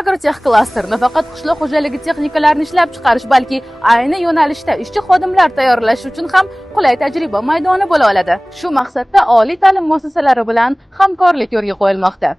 Agrotech klaster nafaqat qishloq xo'jaligi texnikalarini ishlab chiqarish, balki ayni yo'nalishda ishchi xodimlar tayyorlash uchun ham qulay tajriba maydoni bo'la oladi. Shu maqsadda oliy ta'lim muassasalari bilan hamkorlik yo'lga qo'yilmoqda.